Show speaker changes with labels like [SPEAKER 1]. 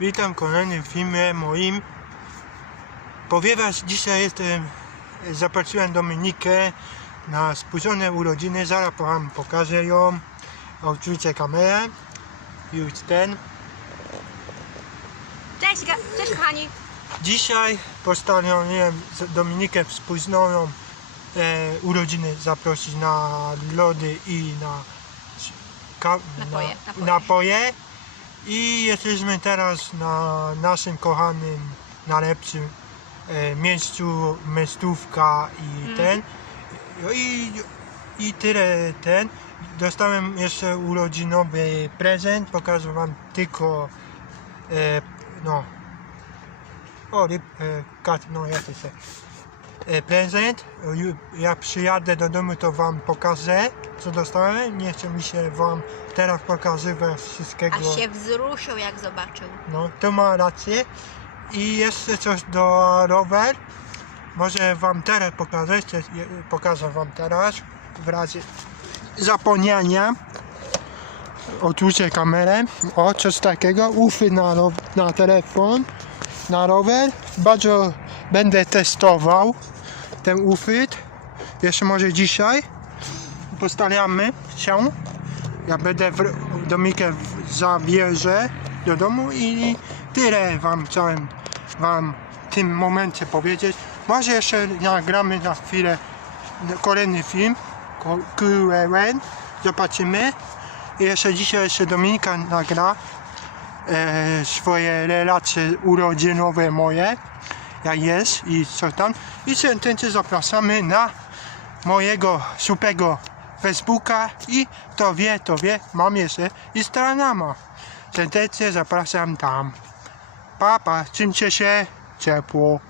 [SPEAKER 1] Witam w kolejnym filmie moim. Ponieważ dzisiaj jestem, zaprosiłem Dominikę na spóźnione urodziny, zaraz wam pokażę ją. Oczywiście kamerę. Już ten.
[SPEAKER 2] Cześć, cześć kochani.
[SPEAKER 1] Dzisiaj postanowiłem Dominikę spóźnioną e, urodziny zaprosić na lody i na
[SPEAKER 2] Napoje,
[SPEAKER 1] na,
[SPEAKER 2] napoje.
[SPEAKER 1] napoje. I jesteśmy teraz na naszym kochanym, najlepszym e, miejscu Mestówka i
[SPEAKER 2] Mm.
[SPEAKER 1] ten. I, I tyle ten. Dostałem jeszcze urodzinowy prezent. Pokażę wam tylko e, no o, ryb, e, kat, no ja to się. E, prezent. Jak przyjadę do domu, to wam pokażę, co dostałem. Nie chcę mi się wam teraz pokazywać wszystkiego.
[SPEAKER 2] Aż się wzruszył jak zobaczył.
[SPEAKER 1] No, to ma rację. I jeszcze coś do rower. Może wam teraz pokażę, pokażę wam teraz, w razie zapomnienia. Otwórzę kamerę. O, coś takiego. Ufy na, na telefon, na rower. Bardzo będę testował ten uchwyt. Jeszcze może dzisiaj. Postawiamy się. Ja będę w, Domikę w- zabierze do domu i tyle wam chciałem wam w tym momencie powiedzieć. Może jeszcze nagramy na chwilę kolejny film QN. Zobaczymy. I jeszcze dzisiaj jeszcze Dominika nagra e, swoje relacje urodzinowe moje. Jak jest i co tam. I serdecznie zapraszamy na mojego superego Facebooka i to wie, to wie, mam jeszcze Instagrama. Serdecznie zapraszam tam. Papa, czymcie się ciepło.